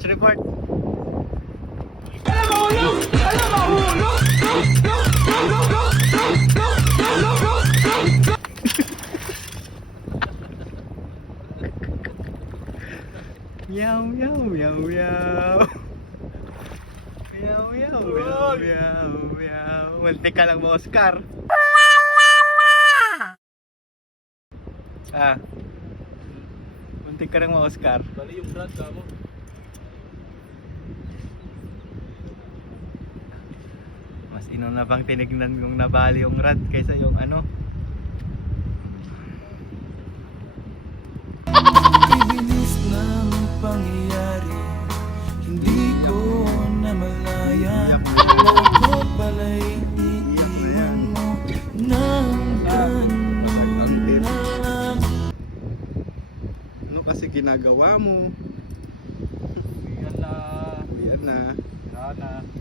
Watch report. Meow meow meow meow. Meow meow meow meow meow. Muntik ka lang mo, Oscar. Ah. Muntik ka lang mo, Oscar. Bali yung brand ka mo. Mas inuna pang tinignan kong nabali yung rad kaysa yung ano. Ibilis ng pangyayari, hindi ko na malaya. Ako pala'y iiwan mo ng ganun na lang. Ano kasi ginagawa mo? Yan na. Yan na. Yan na.